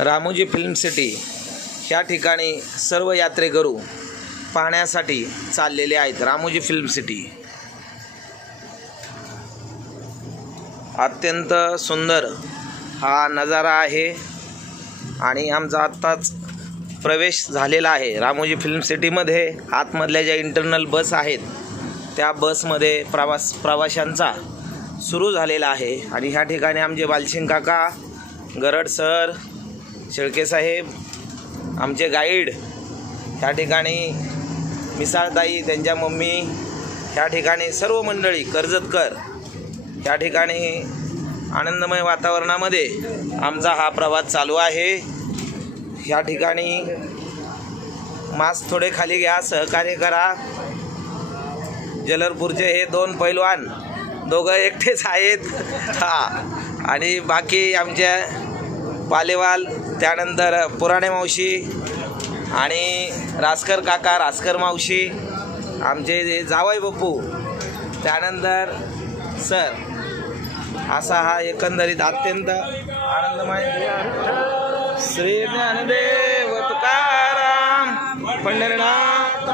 Ramoji film city ह्या ठिकाणी सर्व यात्रेकरू पाहण्यासाठी चाललेले आहेत। रामोजी फिल्म सिटी अत्यंत सुंदर हा नजारा आहे आणि आमचा आत्ताच प्रवेश झालेला आहे। रामोजी फिल्म सिटीमध्ये आतमधल्या ज्या इंटरनल बस आहेत त्या बसमध्ये प्रवाशांचा सुरू झालेला आहे आणि ह्या ठिकाणी आमचे बालशिंग काका, गरड सर, शेळके साहेब, आमचे गाईड, ह्या ठिकाणी मिसाळताई, त्यांच्या मम्मी, ह्या ठिकाणी सर्व मंडळी, कर्जतकर, ह्या ठिकाणी आनंदमय वातावरणामध्ये आमचा हा प्रवास चालू आहे। ह्या ठिकाणी मास्क थोडे खाली घ्या, सहकार्य करा। जलरपूरचे हे दोन पैलवान दोघं एकटेच आहेत आणि बाकी आमच्या पालेवाल, त्यानंतर पुराणे मावशी आणि रासकर काका, रासकर मावशी, आमचे जावई बापू, त्यानंतर सर, असा हा एकंदरीत अत्यंत आनंदमय श्री ज्ञानदेव तुकाराम पंढरीनाथ